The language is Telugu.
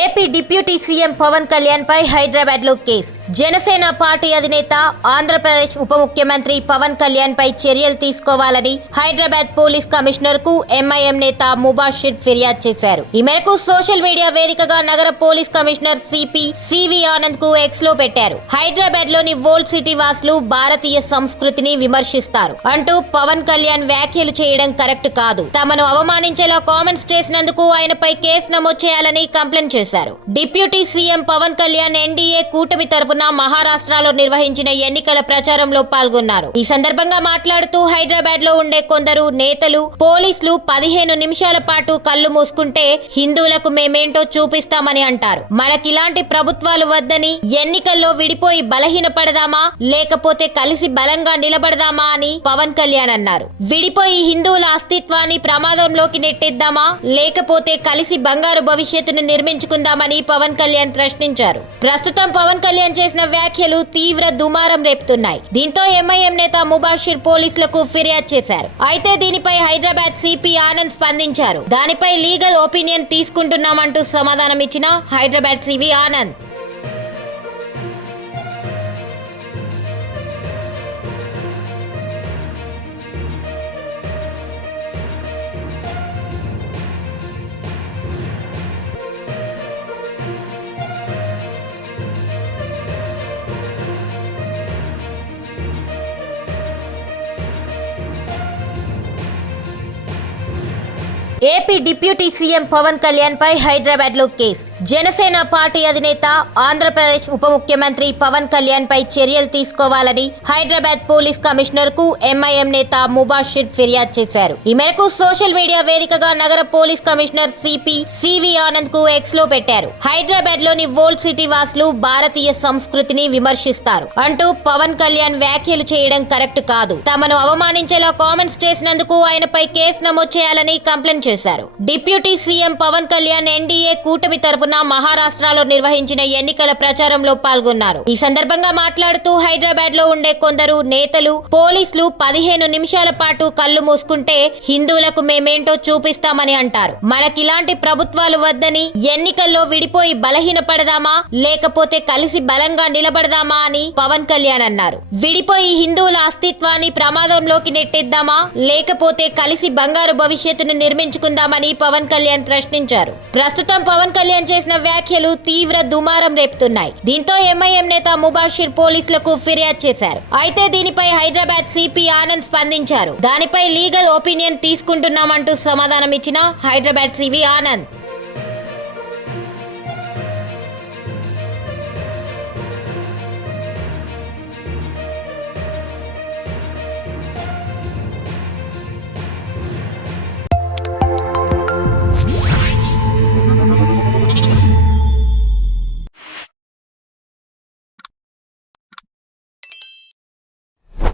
AP deputy CM Pawan Kalyan పై హైదరాబాద్ లో కేసు. జనసేన పార్టీ అధినేత ఆంధ్రప్రదేశ్ ఉప ముఖ్యమంత్రి పవన్ కళ్యాణ్ పై చర్యలు తీసుకోవాలని హైదరాబాద్ పోలీస్ కమిషనర్ కు ఎంఐఎం నేత ముబాషిర్ ఫిర్యాదు చేశారు. ఈ మేరకు సోషల్ మీడియా వేదికగా నగర పోలీస్ కమిషనర్ సివి ఆనంద్ కు ఎక్స్ లో పెట్టారు. హైదరాబాద్ లోని ఓల్డ్ సిటీ వాసులు భారతీయ సంస్కృతిని విమర్శిస్తారు అంటూ పవన్ కళ్యాణ్ వ్యాఖ్యలు చేయడం కరెక్ట్ కాదు. తమను అవమానించేలా కామెంట్స్ చేసినందుకు ఆయనపై కేసు నమోదు చేయాలని కంప్లైంట్ చేశారు. Deputy CM Pawan Kalyan NDA కూటమి తరఫున మహారాష్ట్రలో నిర్వహించిన ఎన్నికల ప్రచారంలో పాల్గొన్నారు. ఈ సందర్భంగా మాట్లాడుతూ హైదరాబాద్ లో ఉండే కొందరు నేతలు, పోలీసులు 15 నిమిషాల పాటు కళ్ళు మూసుకుంటే హిందువులకు మేమేంటో చూపిస్తామని అంటారు. మనకిలాంటి ప్రభుత్వాలు వద్దని, ఎన్నికల్లో విడిపోయి బలహీనపడదామా లేకపోతే కలిసి బలంగా నిలబడదామా అని పవన్ కళ్యాణ్ అన్నారు. విడిపోయి హిందువుల అస్తిత్వాన్ని ప్రమాదంలోకి నెట్టేద్దామా లేకపోతే కలిసి బంగారు భవిష్యత్తును నిర్మించుకుందామని పవన్ కళ్యాణ్ ప్రశ్నించారు. ప్రస్తుతం పవన్ కళ్యాణ్ చేసిన వ్యాఖ్యలు తీవ్ర దుమారం రేపుతున్నాయి. దీంతో ఎంఐఎం నేత ముబాషిర్ పోలీసులకు ఫిర్యాదు చేశారు. అయితే దీనిపై హైదరాబాద్ సిపి ఆనంద్ స్పందించారు. దానిపై లీగల్ ఒపీనియన్ తీసుకుంటున్నామంటూ సమాధానం ఇచ్చిన Hyderabad CV Anand, AP deputy CM Pawan Kalyan పై హైదరాబాద్ లో కేసు. జనసేన పార్టీ అధినేత ఆంధ్రప్రదేశ్ ఉప ముఖ్యమంత్రి పవన్ కళ్యాణ్ పై చర్యలు తీసుకోవాలని హైదరాబాద్ పోలీస్ కమిషనర్ కు ఎంఐఎం నేత ముబాషిర్ ఫిర్యాదు చేశారు. ఈ మేరకు సోషల్ మీడియా వేదికగా నగర పోలీస్ కమిషనర్ సివి ఆనంద్ కు ఎక్స్ లో పెట్టారు. హైదరాబాద్ లోని ఓల్డ్ సిటీ వాసులు భారతీయ సంస్కృతిని విమర్శిస్తారు అంటూ పవన్ కళ్యాణ్ వ్యాఖ్యలు చేయడం కరెక్ట్ కాదు. తమను అవమానించేలా కామెంట్స్ చేసినందుకు ఆయనపై కేసు నమోదు చేయాలని కంప్లైంట్ చేశారు. Deputy CM Pawan Kalyan NDA కూటమి తరఫున మహారాష్ట్రలో నిర్వహించిన ఎన్నికల ప్రచారంలో పాల్గొన్నారు. ఈ సందర్భంగా మాట్లాడుతూ హైదరాబాద్ లో ఉండే కొందరు నేతలు, పోలీసులు 15 నిమిషాల పాటు కళ్ళు మూసుకుంటే హిందువులకు మేమేంటో చూపిస్తామని అంటారు. మనకిలాంటి ప్రభుత్వాలు వద్దని, ఎన్నికల్లో విడిపోయి బలహీనపడదామా లేకపోతే కలిసి బలంగా నిలబడదామా అని పవన్ కళ్యాణ్ అన్నారు. విడిపోయి హిందువుల అస్తిత్వాన్ని ప్రమాదంలోకి నెట్టేద్దామా లేకపోతే కలిసి బంగారు భవిష్యత్తును నిర్మించుకుందామని పవన్ కళ్యాణ్ ప్రశ్నించారు. ప్రస్తుతం పవన్ కళ్యాణ్ చేసిన వ్యాఖ్యలు తీవ్ర దుమారం రేపుతున్నాయి. దీంతో ఎంఐఎం నేత ముబాషిర్ పోలీసులకు ఫిర్యాదు చేశారు. అయితే దీనిపై హైదరాబాద్ సిపి ఆనంద్ స్పందించారు. దానిపై లీగల్ ఒపీనియన్ తీసుకుంటున్నామంటూ సమాధానం ఇచ్చిన హైదరాబాద్ సివి ఆనంద్,